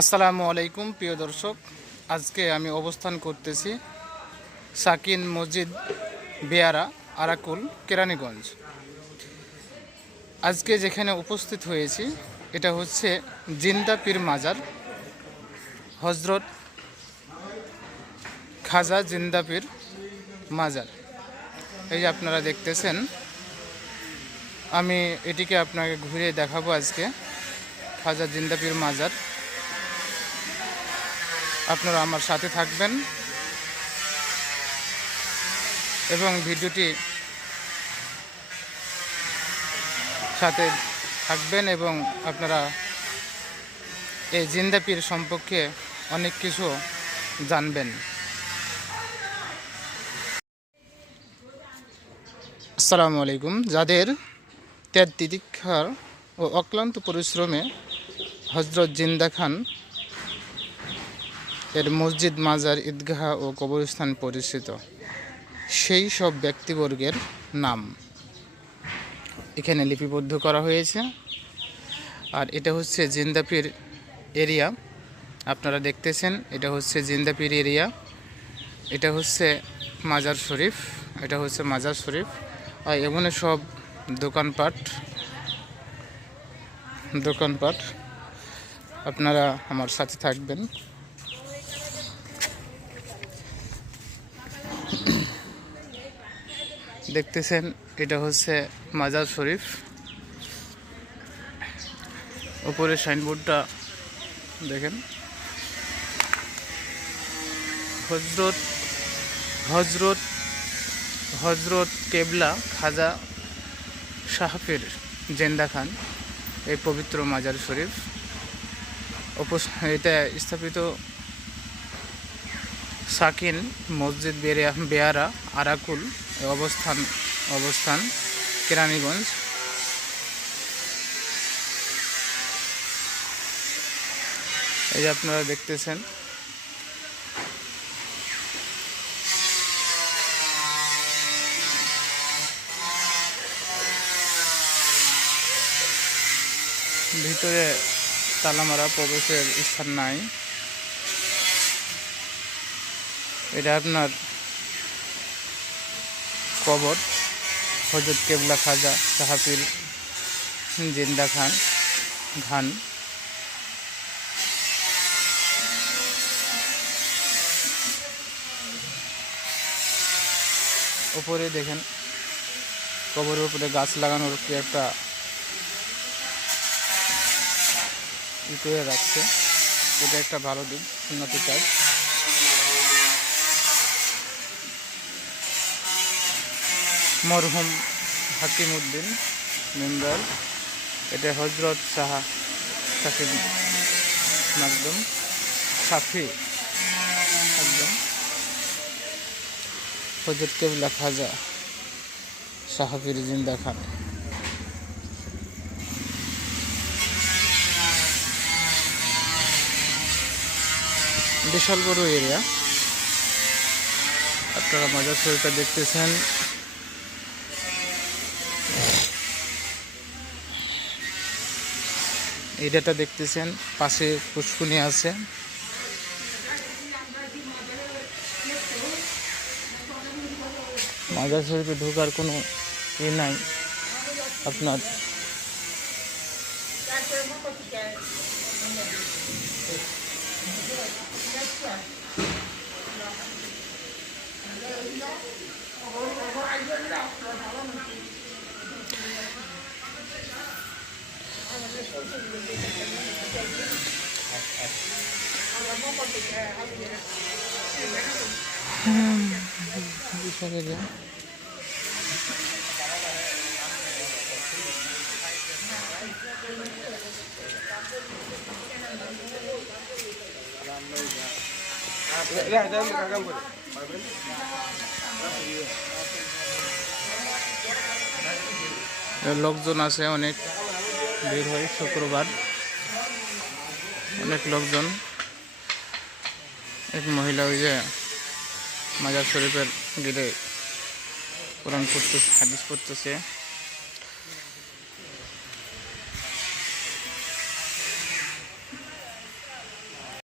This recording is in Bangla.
আসসালামু আলাইকুম প্রিয় দর্শক, আজকে আমি অবস্থান করতেছি সাকিন মসজিদ বেয়ারা আরাকুল কেরানীগঞ্জ। আজকে যেখানে উপস্থিত হয়েছি এটা হচ্ছে জিন্দা পীর মাজার, হজরত খাজা জিন্দা পীর মাজার। এই যে আপনারা দেখতেছেন, আমি এটিকে আপনাকে ঘুরে দেখাবো। আজকে খাজা জিন্দা পীর মাজার, আপনারা আমার সাথে থাকবেন এবং ভিডিওটি সাথে থাকবেন এবং আপনারা এই জিন্দা পীর সম্পর্কে অনেক কিছু জানবেন। আসসালামু আলাইকুম। যাদের ত্যাগ তিতিক্ষার ও অক্লান্ত পরিশ্রমে হজরত জিন্দা খান এর মসজিদ, মাজার, ঈদগাহ ও কবরস্থান পরিচিত, সেই সব ব্যক্তিবর্গের নাম এখানে লিপিবদ্ধ করা হয়েছে। আর এটা হচ্ছে জিন্দাপীর এরিয়া, আপনারা দেখতেছেন, এটা হচ্ছে জিন্দাপীর এরিয়া। এটা হচ্ছে মাজার শরীফ, এটা হচ্ছে মাজার শরীফ। আর এমন সব দোকানপাট আপনারা আমার সাথে থাকবেন। দেখতেছেন, এটা হচ্ছে মাজার শরীফ। উপরে সাইনবোর্ডটা দেখেন, হজরত হজরত হজরত কেবলা খাজা শাহপীর জিন্দা খান এই পবিত্র মাজার শরীফ। এটা স্থাপিত সাকিন মসজিদ বেয়ারা আরাকুল অবস্থান কেরানীগঞ্জ। এই যে আপনারা দেখতেছেন, ভিতরে তালামারা, প্রবেশের স্থান নাই। এটা আপনার কবর হজরত কেবলা খাজা শাহপীর জিন্দা খান। উপরে দেখেন, কবরের উপরে গাছ লাগানোর কি একটা করে রাখছে। এটা একটা ভালো দিক, উন্নতি কাজ। মরহুম হাকিমউদ্দিন মেম্বার, এটা হজরত সাফি একদম হজরত কেবলা খাজা শাহপীর জিন্দা খান। বিশাল বড় এরিয়া। আপনারা মাজার শরীফটা দেখতেছেন। এরিয়াটা দেখতেছেন, পাশে পুষ্কুনি আছে। মাজার শরীফে ঢোকার কোনো নাই আপনার। লোকজন আছে, অনেক ভিড় হয় শুক্রবার, অনেক লোকজন। এক মহিলা ওই যে মাজার শরীফের গেটে কোরআন পড়তেছে, হাদিস পড়তেছে।